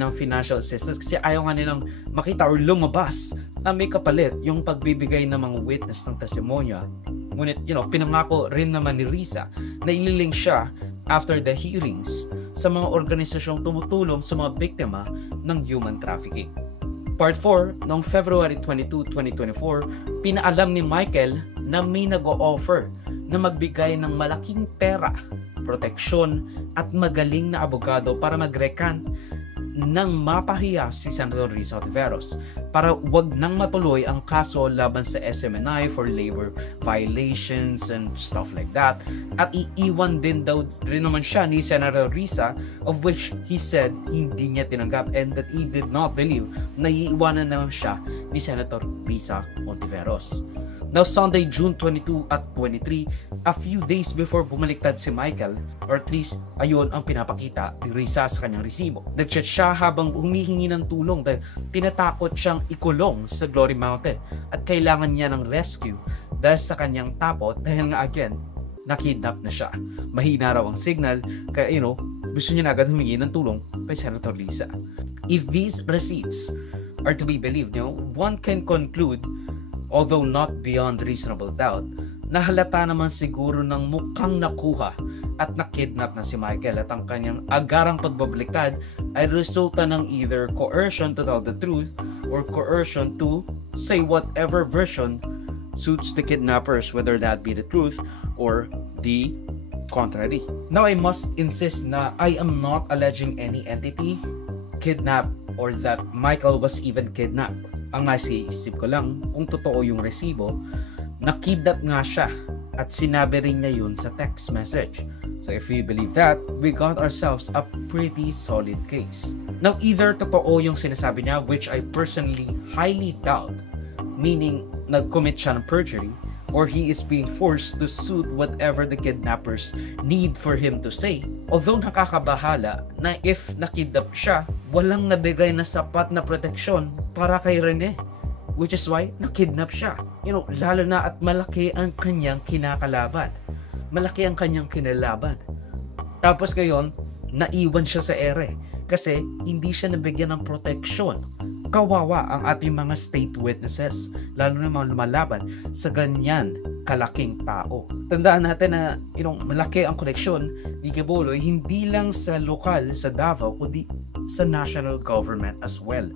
ng financial assistance kasi ayaw nga nilang makita or lumabas na may kapalit yung pagbibigay ng mga witness ng testimonya. Ngunit, pinangako rin naman ni Risa na ililink siya after the hearings sa mga organisasyong tumutulong sa mga biktima ng human trafficking. Part 4, noong February 22, 2024, pinaalam ni Michael na may nag-o-offer na magbigay ng malaking pera, proteksyon at magaling na abogado para mag-recant nang mapahiya si Senator Risa Hontiveros para wag nang matuloy ang kaso laban sa SMNI for labor violations and stuff like that, at iiwan din daw rin naman siya ni Senator Risa, of which he said hindi niya tinanggap and that he did not believe na iiwanan naman siya ni Senator Risa Hontiveros. Now, Sunday, June 22 at 23, a few days before bumaliktad si Michael, or at least, ayun ang pinapakita ni Risa sa kanyang resibo. Nag-chat siya habang humihingi ng tulong dahil tinatakot siyang ikulong sa Glory Mountain at kailangan niya ng rescue dahil sa kanyang takot dahil nga again, nakidnap na siya. Mahina raw ang signal, kaya gusto niya na agad humingi ng tulong kay Senator Risa. If these receipts are to be believed, one can conclude, although not beyond reasonable doubt, na halata naman siguro ng mukhang nakuha at nakidnap na si Michael at ang kanyang agarang pagbabaliktad ay resulta ng either coercion to tell the truth or coercion to say whatever version suits the kidnappers, whether that be the truth or the contrary. Now, I must insist na I am not alleging any entity kidnapped or that Michael was even kidnapped. Ang nasiisip ko lang, kung totoo yung resibo, nakidnap nga siya at sinabi rin niya yun sa text message. So if we believe that, we got ourselves a pretty solid case. Now, either totoo yung sinasabi niya, which I personally highly doubt, meaning nag-commit siya ng perjury, or he is being forced to suit whatever the kidnappers need for him to say. Although nakakabahala na if nakidnap siya, walang nabigay na sapat na proteksyon para kay Rene, which is why nakidnap siya. Lalo na at malaki ang kanyang kinakalaban. Malaki ang kanyang kinalaban. Tapos ngayon, naiwan siya sa ere kasi hindi siya nabigyan ng proteksyon. Kawawa ang ating mga state witnesses, lalo na mga lumalaban sa ganyan kalaking tao. Tandaan natin na malaki ang koneksyon ni Quiboloy hindi lang sa lokal sa Davao kundi sa national government as well.